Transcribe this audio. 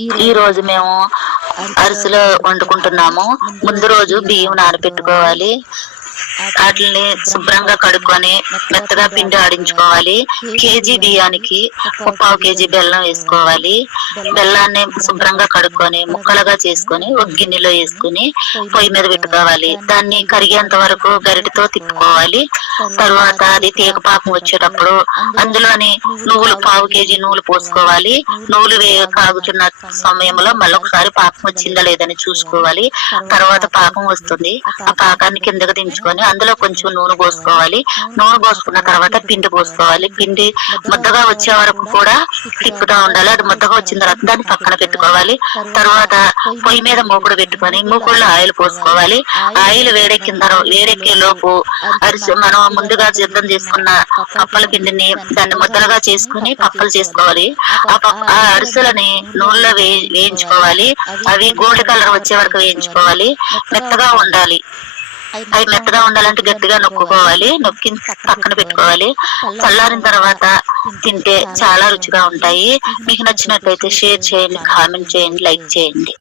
ఈ రోజు మేము అరిసెలు వండుకుంటున్నాము. ముందు రోజు బియ్యం నానబెట్టుకోవాలి. వాటిని శుభ్రంగా కడుక్కొని మెత్తగా పిండి ఆడించుకోవాలి. కేజీ బియ్యానికి 1/4 కేజీ బెల్లం వేసుకోవాలి. బెల్లాన్ని శుభ్రంగా కడుక్కొని ముక్కలుగా చేసుకొని ఒక గిన్నెలో వేసుకుని పొయ్యి మీద పెట్టుకోవాలి. దాన్ని కరిగేంత వరకు గరిటెతో తిప్పుకోవాలి. తర్వాత అది తీగ పాకం వచ్చేటప్పుడు అందులోని నువ్వులు 1/4 కేజీ నువ్వులు పోసుకోవాలి. నువ్వులు కాగుతున్న సమయంలో మళ్ళొకసారి పాకం వచ్చిందా లేదని చూసుకోవాలి. తర్వాత పాకం వస్తుంది. ఆ పాకాన్ని కిందకు దించుకొని అందులో కొంచెం నూనె పోసుకోవాలి. నూనె పోసుకున్న తర్వాత పిండి పోసుకోవాలి. పిండి ముద్దగా వచ్చే వరకు కూడా తిప్పుతా ఉండాలి. అది ముద్దగా వచ్చిన తర్వాత దాన్ని పక్కన పెట్టుకోవాలి. తర్వాత పొయ్యి మీద మూకుడు పెట్టుకొని మూకుడులో ఆయిల్ పోసుకోవాలి. ఆయిల్ వేడెక్కే లోపు మనం ముందుగా సిద్ధం చేసుకున్న పప్పల పిండిని దాన్ని ముద్దలుగా చేసుకుని పప్పలు చేసుకోవాలి. ఆ అరిసెలని నూనెలో వేయించుకోవాలి. అవి గోల్డ్ కలర్ వచ్చే వరకు వేయించుకోవాలి. మెత్తగా ఉండాలి. అవి మెత్తగా ఉండాలంటే గట్టిగా నొక్కుకోవాలి. నొక్కి పక్కన పెట్టుకోవాలి. చల్లారిన తర్వాత తింటే చాలా రుచిగా ఉంటాయి. మీకు నచ్చినట్లయితే షేర్ చేయండి, కామెంట్ చేయండి, లైక్ చేయండి.